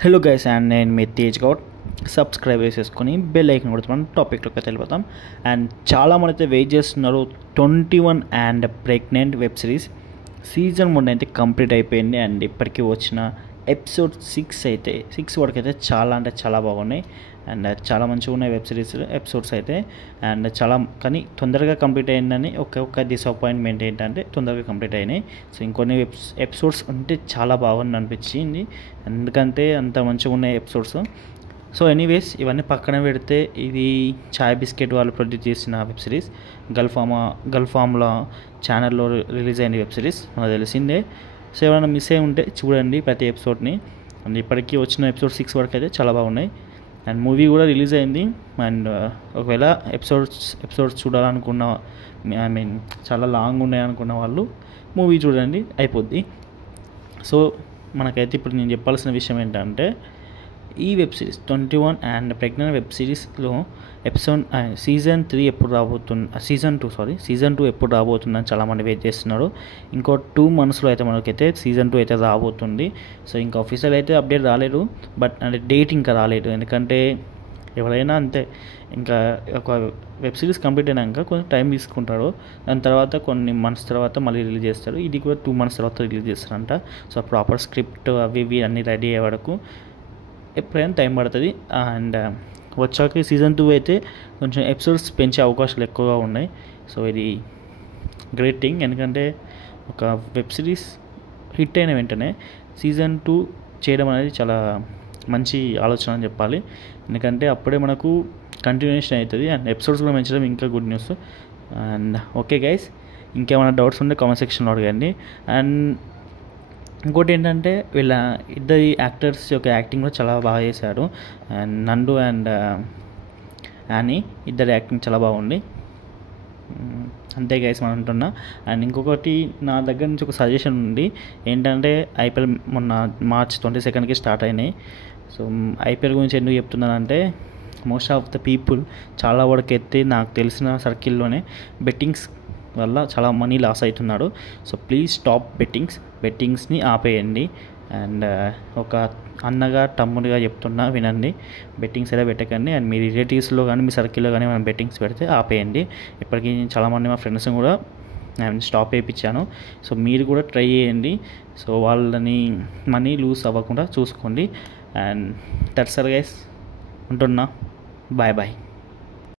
Hello guys and నేను మీ Tej Goud. Subscribe చేసేసుకొని bell icon కొడుతూ మనం టాపిక్లోకి వెళ్ళిపోతాం. అండ్ చాలామంది అయితే వెయిట్ చేస్తున్నారు 21 and pregnant web series season 1 అయితే కంప్లీట్ అయిపోయింది. అండ్ ఇప్పటికీ వచ్చిన ఎపిసోడ్ 6 వరకు అయితే చాలా అంటే చాలా బాగున్నాయి. అండ్ చాలా మంచిగా ఉన్నాయి వెబ్ సిరీస్ ఎపిసోడ్స్ అయితే. అండ్ చాలా కానీ తొందరగా కంప్లీట్ అయిందని ఒక డిసప్పాయింట్మెంట్ ఏంటంటే తొందరగా కంప్లీట్ అయినాయి. సో ఇంకొన్ని ఎపిసోడ్స్ ఉంటే చాలా బాగుంది అనిపించింది, ఎందుకంటే అంత మంచిగా ఉన్నాయి ఎపిసోడ్స్. సో ఎనీవేస్ ఇవన్నీ పక్కన పెడితే ఇది చాయ్ బిస్కెట్ వాళ్ళు ప్రొడ్యూస్ చేసిన వెబ్ సిరీస్. గల్ఫామ్లో ఛానల్లో రిలీజ్ అయిన వెబ్ సిరీస్ మనకు తెలిసిందే. సో ఎవరైనా మిస్ అయి ఉంటే చూడండి ప్రతి ఎపిసోడ్ని. అండ్ ఇప్పటికీ వచ్చిన ఎపిసోడ్ 6 వరకు అయితే చాలా బాగున్నాయి. అండ్ మూవీ కూడా రిలీజ్ అయింది. అండ్ ఒకవేళ ఎపిసోడ్స్ చూడాలనుకున్న, ఐ మీన్ చాలా లాంగ్ ఉన్నాయి అనుకున్న వాళ్ళు మూవీ చూడండి, అయిపోద్ది. సో మనకైతే ఇప్పుడు నేను చెప్పాల్సిన విషయం ఏంటంటే ఈ web series 21 and pregnant web సిరీస్లో సీజన్ 2 ఎప్పుడు రాబోతుందని చాలామంది వెయిట్ చేస్తున్నారు. ఇంకో 2 monthsలో అయితే మనకైతే సీజన్ 2 అయితే రాబోతుంది. సో ఇంకా ఆఫీషియల్ అయితే అప్డేట్ రాలేదు, బట్ అంటే డేట్ ఇంకా రాలేదు. ఎందుకంటే ఎవరైనా అంతే, ఇంకా ఒక వెబ్ సిరీస్ కంప్లీట్ అయినాక కొంచెం టైం తీసుకుంటారు. దాని తర్వాత కొన్ని మంత్స్ తర్వాత మళ్ళీ రిలీజ్ చేస్తారు. ఇది కూడా 2 months తర్వాత రిలీజ్ చేస్తారంట. సో ప్రాపర్ స్క్రిప్ట్ అవి ఇవి అన్నీ రెడీ అయ్యే వరకు ఎప్పుడైనా టైం పడుతుంది. అండ్ వచ్చాక సీజన్ 2 అయితే కొంచెం ఎపిసోడ్స్ పెంచే అవకాశాలు ఎక్కువగా ఉన్నాయి. సో ఇది గ్రేట్ థింగ్, ఎందుకంటే ఒక వెబ్ సిరీస్ హిట్ అయిన వెంటనే సీజన్ 2 చేయడం అనేది చాలా మంచి ఆలోచన అని చెప్పాలి. ఎందుకంటే అప్పుడే మనకు కంటిన్యూషన్ అవుతుంది అండ్ ఎపిసోడ్స్ కూడా పెంచడం ఇంకా good news. And okay guys, ఇంకేమైనా డౌట్స్ ఉంటే కామెంట్ సెక్షన్లో అడగండి. అండ్ ఇంకోటి ఏంటంటే వీళ్ళ ఇద్దరి యాక్టర్స్ యొక్క యాక్టింగ్ కూడా చాలా బాగా చేశారు. అండ్ నందు అండ్ యానీ ఇద్దరి యాక్టింగ్ చాలా బాగుంది. అంతే గైస్ మనం అంటున్నా. అండ్ ఇంకొకటి నా దగ్గర నుంచి ఒక సజెషన్ ఉంది ఏంటంటే ఐపీఎల్ మొన్న March 22కి స్టార్ట్ అయినాయి. సో ఐపీఎల్ గురించి ఎందుకు చెప్తున్నానంటే మోస్ట్ ఆఫ్ ద పీపుల్ చాలా వరకు అయితే నాకు తెలిసిన సర్కిల్లోనే బెట్టింగ్స్ వల్ల చాలా మనీ లాస్ అవుతున్నాడు. సో ప్లీజ్ స్టాప్ బెట్టింగ్స్ని ఆపేయండి. అండ్ ఒక అన్నగా తమ్ముడిగా చెప్తున్నా, వినండి. బెట్టింగ్స్ అయితే పెట్టకండి. అండ్ మీ రిలేటివ్స్లో కానీ మీ సర్కిల్లో కానీ మనం బెట్టింగ్స్ పెడితే ఆపేయండి. ఇప్పటికీ చాలామంది మా ఫ్రెండ్స్ని కూడా నేను స్టాప్ చేయించాను. సో మీరు కూడా ట్రై చేయండి. సో వాళ్ళని మనీ లూజ్ అవ్వకుండా చూసుకోండి. అండ్ దట్స్ ఆల్ గైస్, ఉంటున్నా. బాయ్.